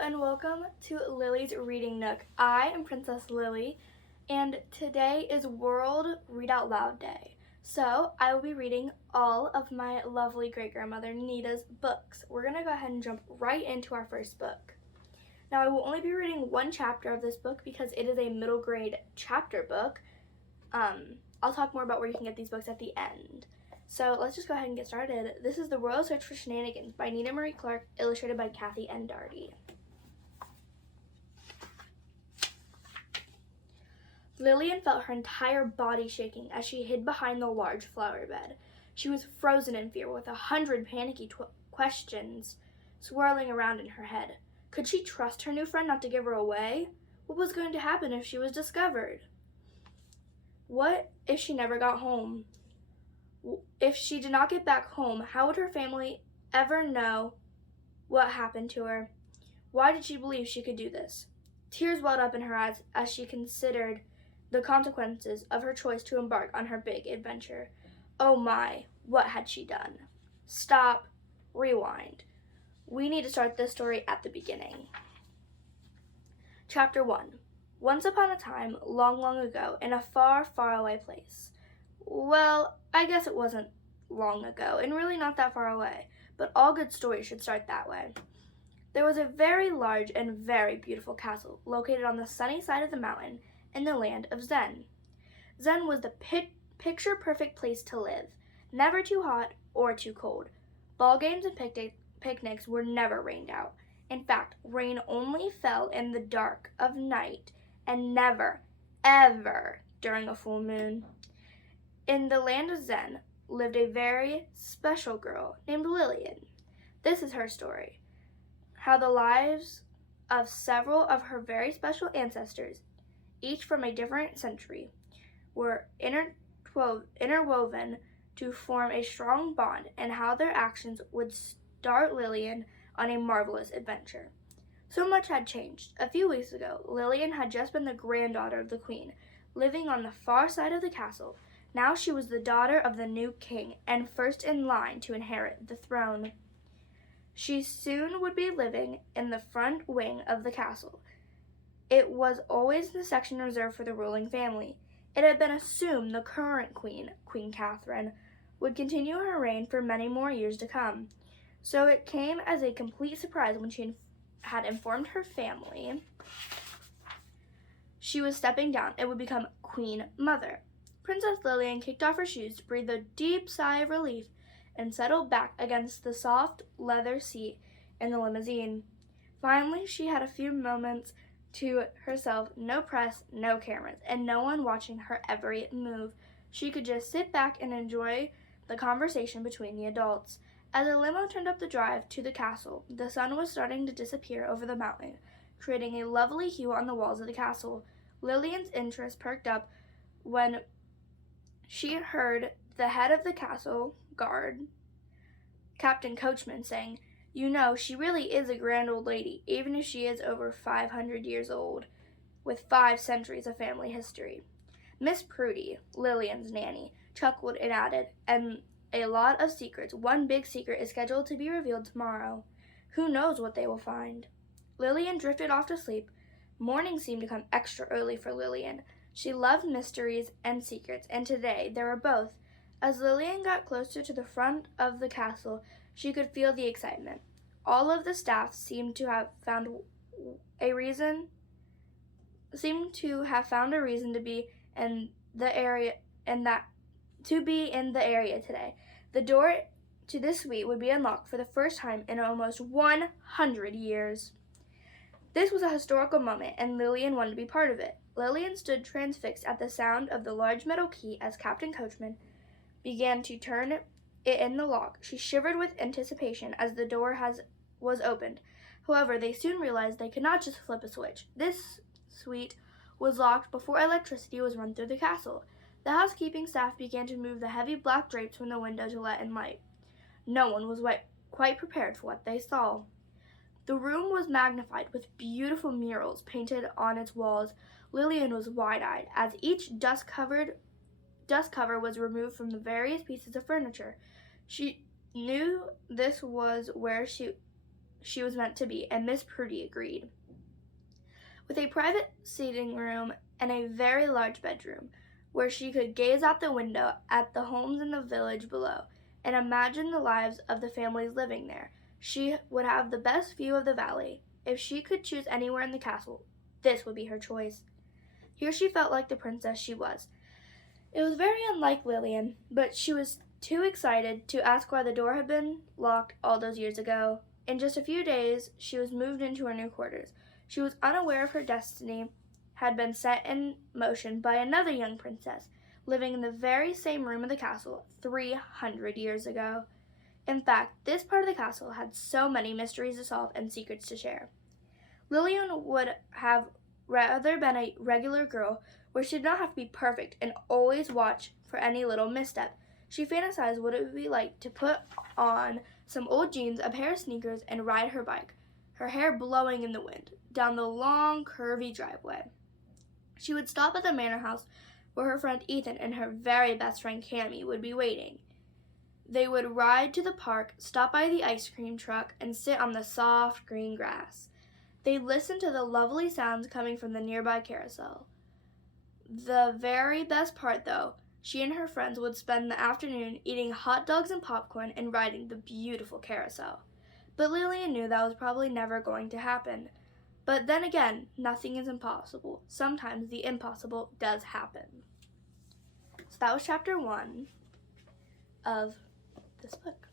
and welcome to Lily's Reading Nook. I am Princess Lilli, and today is World Read Out Loud Day. So I will be reading all of my lovely great-grandmother Nita's books. We're going to go ahead and jump right into our first book. Now I will only be reading one chapter of this book because it is a middle grade chapter book. I'll talk more about where you can get these books at the end. So let's just go ahead and get started. This is The Royal Search for Shenanigans by Nita Marie Clark, illustrated by Kathy N. Darty. Lillian felt her entire body shaking as she hid behind the large flower bed. She was frozen in fear, with 100 panicky questions swirling around in her head. Could she trust her new friend not to give her away? What was going to happen if she was discovered? What if she never got home? If she did not get back home, how would her family ever know what happened to her? Why did she believe she could do this? Tears welled up in her eyes as she considered the consequences of her choice to embark on her big adventure. Oh my, what had she done? Stop, rewind. We need to start this story at the beginning. Chapter 1. Once upon a time, long, long ago, in a far, far away place. Well, I guess it wasn't long ago, and really not that far away, but all good stories should start that way. There was a very large and very beautiful castle located on the sunny side of the mountain in the land of Zen. Zen was the picture-perfect place to live, never too hot or too cold. Ball games and picnics were never rained out. In fact, rain only fell in the dark of night and never, ever during a full moon. In the land of Zen lived a very special girl named Lillian. This is her story. How the lives of several of her very special ancestors, each from a different century, were interwoven to form a strong bond, and how their actions would start Lillian on a marvelous adventure. So much had changed. A few weeks ago, Lillian had just been the granddaughter of the queen, living on the far side of the castle. Now she was the daughter of the new king, and first in line to inherit the throne. She soon would be living in the front wing of the castle. It was always the section reserved for the ruling family. It had been assumed the current queen, Queen Catherine, would continue her reign for many more years to come. So it came as a complete surprise when she had informed her family she was stepping down and would become Queen Mother. Princess Lillian kicked off her shoes, breathed a deep sigh of relief, and settled back against the soft leather seat in the limousine. Finally, she had a few moments to herself, no press, no cameras, and no one watching her every move. She could just sit back and enjoy the conversation between the adults. As the limo turned up the drive to the castle, the sun was starting to disappear over the mountain, creating a lovely hue on the walls of the castle. Lillian's interest perked up when she heard the head of the castle guard, Captain Coachman, saying, "You know, she really is a grand old lady, even if she is over 500 years old, with 5 centuries of family history." Miss Prudy, Lillian's nanny, chuckled and added, "And a lot of secrets. One big secret is scheduled to be revealed tomorrow. Who knows what they will find?" Lillian drifted off to sleep. Morning seemed to come extra early for Lillian. She loved mysteries and secrets, and today there were both. As Lillian got closer to the front of the castle, she could feel the excitement. All of the staff seemed to have found a reason to be in the area today. The door to this suite would be unlocked for the first time in almost 100 years. This was a historical moment, and Lillian wanted to be part of it. Lillian stood transfixed at the sound of the large metal key as Captain Coachman began to turn it in the lock. She shivered with anticipation as the door was opened. However, they soon realized they could not just flip a switch. This suite was locked before electricity was run through the castle. The housekeeping staff began to move the heavy black drapes from the window to let in light. No one was quite prepared for what they saw. The room was magnified with beautiful murals painted on its walls. Lillian was wide-eyed as each dust cover was removed from the various pieces of furniture. She knew this was where she she was meant to be, and Miss Prudy agreed. With a private sitting room and a very large bedroom, where she could gaze out the window at the homes in the village below and imagine the lives of the families living there, she would have the best view of the valley. If she could choose anywhere in the castle, this would be her choice. Here she felt like the princess she was. It was very unlike Lillian, but she was too excited to ask why the door had been locked all those years ago. In just a few days, she was moved into her new quarters. She was unaware of her destiny had been set in motion by another young princess, living in the very same room of the castle 300 years ago. In fact, this part of the castle had so many mysteries to solve and secrets to share. Lillian would have rather been a regular girl where she did not have to be perfect and always watch for any little misstep. She fantasized what it would be like to put on some old jeans, a pair of sneakers, and ride her bike, her hair blowing in the wind, down the long, curvy driveway. She would stop at the manor house where her friend Ethan and her very best friend Cammy would be waiting. They would ride to the park, stop by the ice cream truck, and sit on the soft green grass. They'd listen to the lovely sounds coming from the nearby carousel. The very best part, though, she and her friends would spend the afternoon eating hot dogs and popcorn and riding the beautiful carousel. But Lillian knew that was probably never going to happen. But then again, nothing is impossible. Sometimes the impossible does happen. So that was chapter 1 of this book.